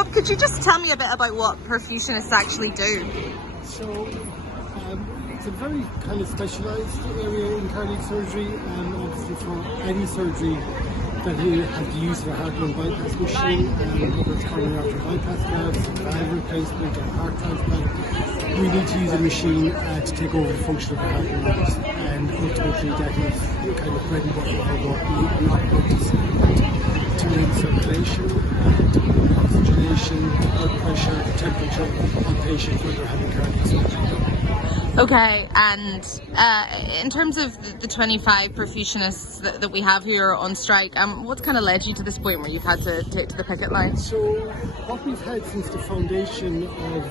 Rob, could you just tell me a bit about what perfusionists actually do? So it's a very kind of specialised area in cardiac surgery, obviously for any surgery that you have to use for heart and bypass machine, whether it's coronary artery bypass valves, valve replacement or heart transplant, we need to use a machine to take over the function of the heart and lungs, and ultimately that is kind of bread and butter of what we operate to make circulation, to oxygenation, blood pressure, temperature on patients when they're having cardiac surgery. Okay, and in terms of the 25 perfusionists that we have here on strike, what's kind of led you to this point where you've had to take to the picket line? So what we've had since the foundation of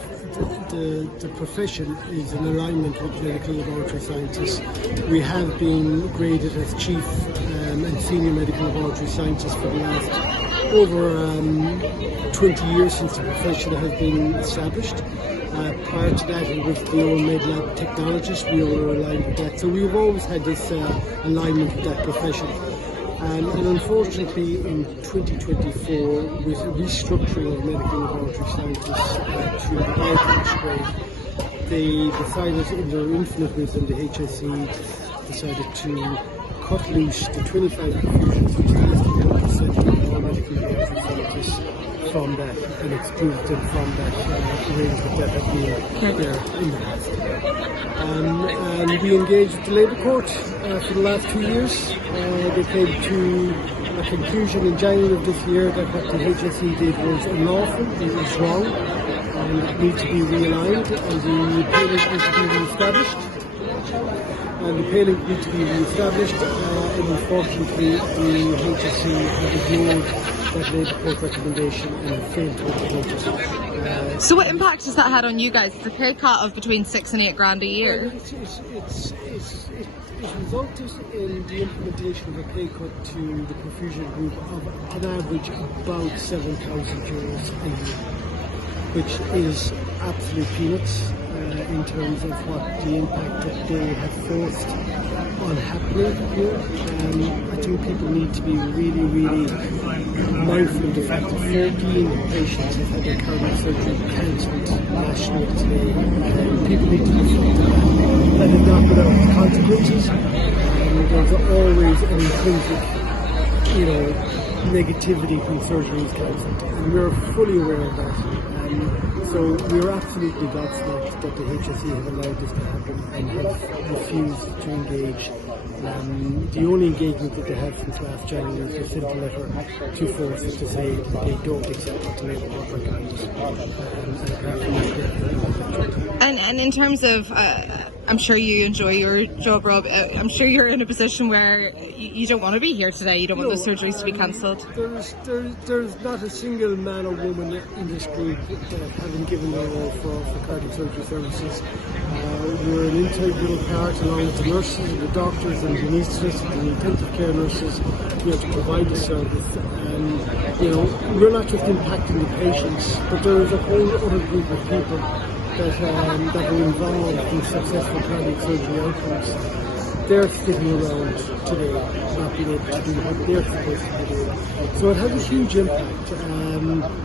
the profession is an alignment with medical laboratory scientists. We have been graded as chief and senior medical laboratory scientists for the last over 20 years since the profession has been established. Prior to that, it was the old med lab technologist. We were aligned with that. So we've always had this alignment with that profession. And unfortunately, in 2024, with restructuring of medical laboratory scientists to the outreach grade, they decided, in their infinite wisdom, the HSE decided to cut loose the 25 perfusions, which is 60% of all medical laboratory scientists, from that, and exclude them from that arrangement that had been there in the past. And we engaged with the Labour Court for the last 2 years. They came to a conclusion in January of this year that what the HSE did was unlawful, it was wrong, and it needs to be realigned, and the payment needs to be re-established. And the payment needs to be re-established, and unfortunately the HSE have ignored that Labour Court recommendation and failed to implement it. So what impact has that had on you guys? It's a pay cut of between $6,000 and $8,000 a year. It resulted in the implementation of a pay cut to the perfusion group of an average about €7,000 a year, which is absolute peanuts in terms of what the impact that they have forced on happening here. I think people need to be really, really mindful of the fact that 14 patients have had their cardiac surgery cancelled nationally today. People need to reflect on that. That is not without consequences. There's always an intrinsic, negativity when surgery is cancelled, and we're fully aware of that. So we're absolutely gobsmacked that the HSE have allowed this to happen and have refused to engage. The only engagement that they have since last January is a simple letter to force it to say that they don't accept what the Labour Court recommends. And in terms of, I'm sure you enjoy your job, Rob. I'm sure you're in a position where you don't want to be here today. You don't want the surgeries to be cancelled. There's not a single man or woman in this group that haven't given their all for cardiac surgery services. We're an integral part, along with the nurses and the doctors and the anaesthetists and the intensive care nurses, to provide the service. And we're not just impacting the patients, but there is a whole other group of people that are involved in successful cardiac surgery outcomes. They're sitting around today, not being able to do what they're supposed to be doing. So it has a huge impact,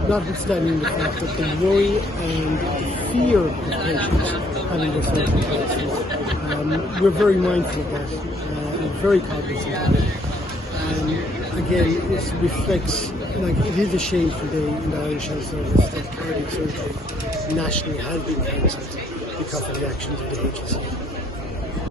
notwithstanding the fact that the worry and the fear of patients having their surgery cancelled. We're very mindful of that, and very cognizant of it. And again, it reflects, it is a shameful day in the Irish Health Service that cardiac surgery nationally has been cancelled because of the actions of the HSE.